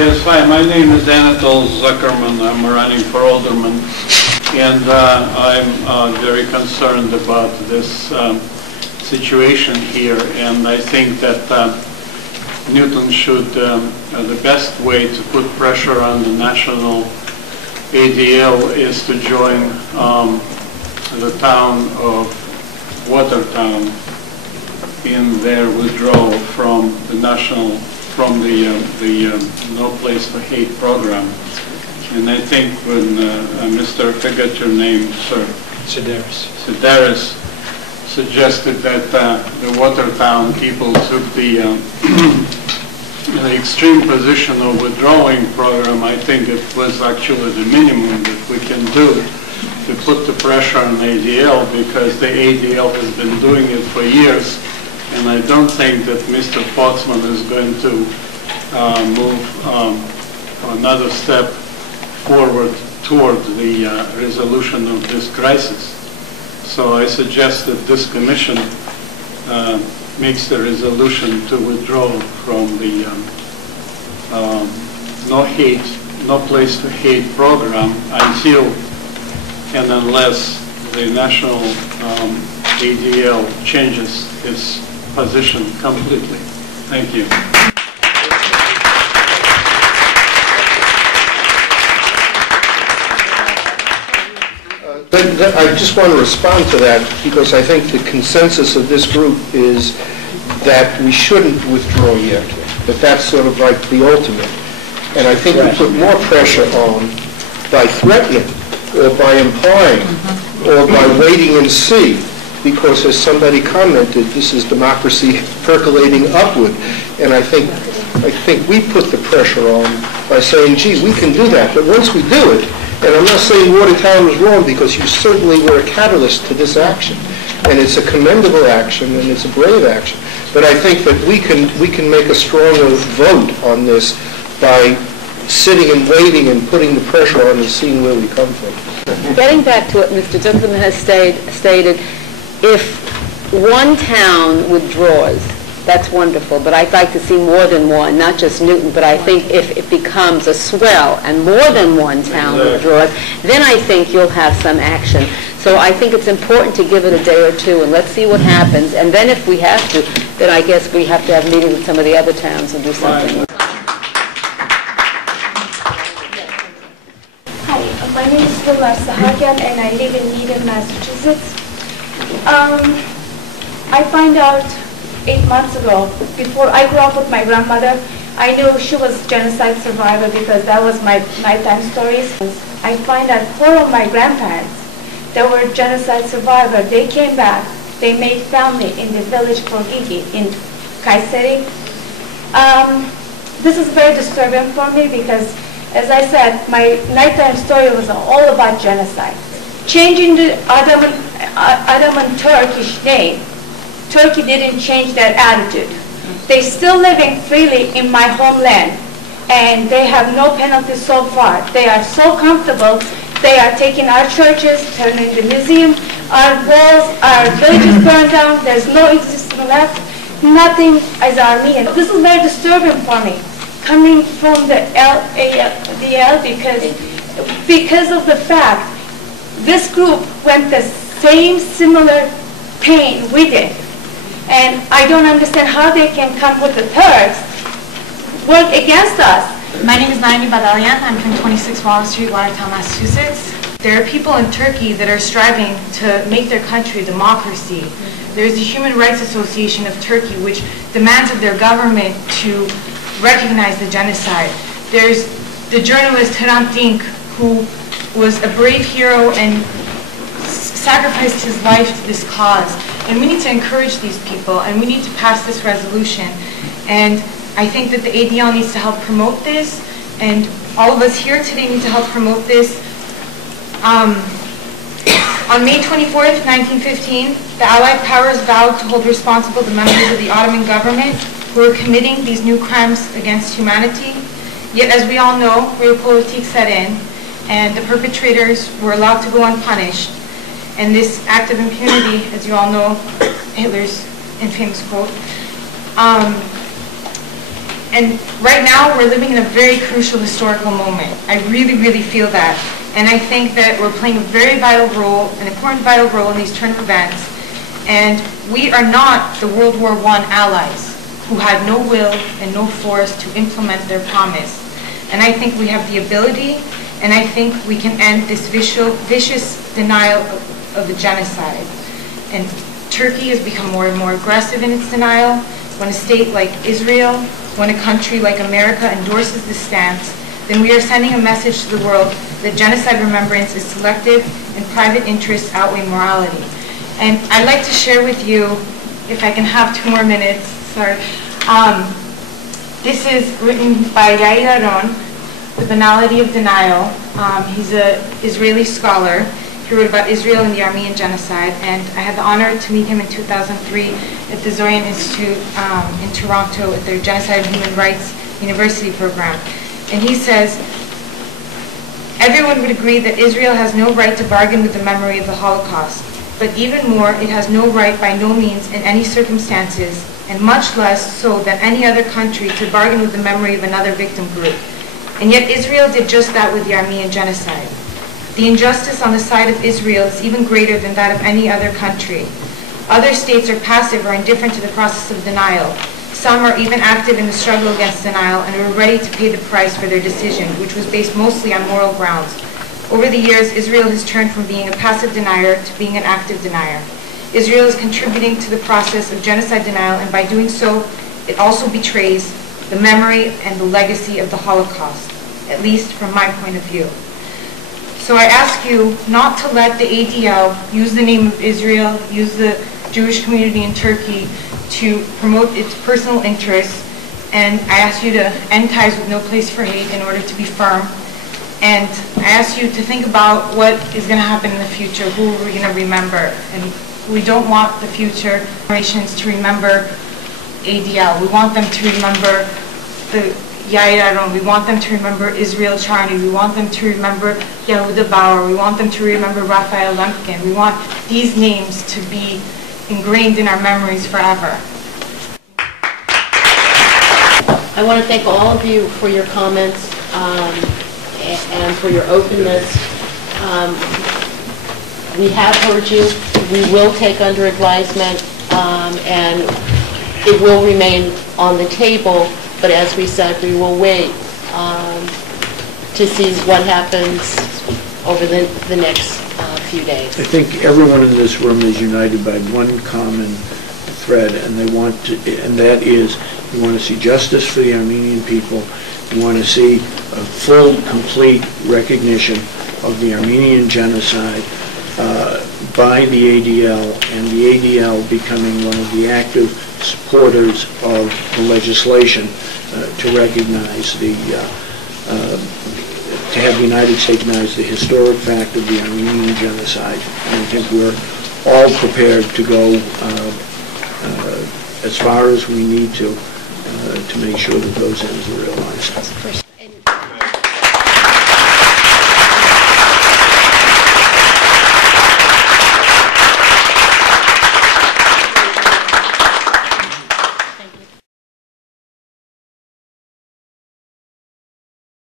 Yes, hi, my name is Anatol Zuckerman. I'm running for alderman, and I'm very concerned about this situation here, and I think that Newton should, the best way to put pressure on the national ADL is to join the town of Watertown in their withdrawal from the national, from the No Place for Hate program. And I think when Mr. I forget your name, sir. Sedaris suggested that the Watertown people took the extreme position of withdrawing program. I think it was actually the minimum that we can do to put the pressure on ADL, because the ADL has been doing it for years, and I don't think that Mr. Foxman is going to move another step forward toward the resolution of this crisis. So I suggest that this commission makes the resolution to withdraw from the No Place for Hate program until and unless the national ADL changes its position completely. Thank you. I just want to respond to that, because I think the consensus of this group is that we shouldn't withdraw yet, that that's sort of like the ultimate. And I think we put more pressure on by threatening, or by implying, or by waiting and see, because as somebody commented, this is democracy percolating upward. And I think we put the pressure on by saying, gee, we can do that, but once we do it, and I'm not saying Watertown was wrong, because you certainly were a catalyst to this action, and it's a commendable action, and it's a brave action. But I think that we can make a stronger vote on this by sitting and waiting and putting the pressure on and seeing where we come from. Getting back to what Mr. Gentleman has stated, if one town withdraws, that's wonderful, but I'd like to see more than one, not just Newton, but I think if it becomes a swell and more than one town withdraws, then I think you'll have some action. So I think it's important to give it a day or two, and let's see what happens. And then if we have to, then I guess we have to have meetings with some of the other towns and do something. Hi, my name is Villar Sahakian, and I live in Needham, Massachusetts. I found out 8 months ago, before I grew up with my grandmother, I knew she was a genocide survivor because that was my nighttime stories. I find out 4 of my grandparents that were genocide survivors, they came back, they made family in the village called Igi in Kayseri. This is very disturbing for me because, as I said, my nighttime story was all about genocide. Changing the Ottoman Turkish name, Turkey didn't change their attitude. They're still living freely in my homeland, and they have no penalty so far. They are so comfortable. They are taking our churches, turning the museum, our walls, our villages burned down. There's no existence left. Nothing is Armenian. This is very disturbing for me, coming from the LADL, because of the fact this group went the same similar pain we did. And I don't understand how they can come with the Turks, work against us. My name is Naomi Badalian. I'm from 26 Wallace Street, Watertown, Massachusetts. There are people in Turkey that are striving to make their country a democracy. There's the Human Rights Association of Turkey, which demands of their government to recognize the genocide. There's the journalist Hrant Dink, who was a brave hero and sacrificed his life to this cause. And we need to encourage these people, and we need to pass this resolution. And I think that the ADL needs to help promote this, and all of us here today need to help promote this. On May 24th, 1915, the Allied powers vowed to hold responsible the members of the Ottoman government who were committing these new crimes against humanity. Yet, as we all know, realpolitik set in, and the perpetrators were allowed to go unpunished. And this act of impunity, as you all know, Hitler's infamous quote, And right now, we're living in a very crucial historical moment. I really, really feel that. And I think that we're playing a very vital role, an important vital role in these turn of events. And we are not the World War I allies who had no will and no force to implement their promise. And I think we have the ability, and I think we can end this vicious denial of the genocide. And Turkey has become more and more aggressive in its denial. When a state like Israel, when a country like America endorses this stance, then we are sending a message to the world that genocide remembrance is selective and private interests outweigh morality. And I'd like to share with you, if I can have 2 more minutes, sorry. This is written by Yair Aron, The Banality of Denial. He's an Israeli scholar. He wrote about Israel and the Armenian genocide, and I had the honor to meet him in 2003 at the Zoyan Institute in Toronto at their Genocide and Human Rights University program. And he says, everyone would agree that Israel has no right to bargain with the memory of the Holocaust, but even more, it has no right by no means in any circumstances, and much less so than any other country, to bargain with the memory of another victim group. And yet Israel did just that with the Armenian genocide. The injustice on the side of Israel is even greater than that of any other country. Other states are passive or indifferent to the process of denial. Some are even active in the struggle against denial and are ready to pay the price for their decision, which was based mostly on moral grounds. Over the years, Israel has turned from being a passive denier to being an active denier. Israel is contributing to the process of genocide denial, and by doing so, it also betrays the memory and the legacy of the Holocaust, at least from my point of view. So I ask you not to let the ADL use the name of Israel, use the Jewish community in Turkey to promote its personal interests, and I ask you to end ties with No Place for Hate in order to be firm. And I ask you to think about what is going to happen in the future, who are we going to remember. And we don't want the future generations to remember ADL. We want them to remember the Yair Aron. We want them to remember Israel Charny. We want them to remember Yehuda Bauer. We want them to remember Raphael Lemkin. We want these names to be ingrained in our memories forever. I want to thank all of you for your comments and for your openness. We have heard you. We will take under advisement, and it will remain on the table. But as we said, we will wait to see what happens over the next few days. I think everyone in this room is united by one common thread, and that is we want to see justice for the Armenian people. We want to see a full, complete recognition of the Armenian genocide by the ADL, and the ADL becoming one of the active supporters of the legislation to recognize to have the United States recognize the historic fact of the Armenian genocide. And I think we're all prepared to go as far as we need to make sure that those ends are realized.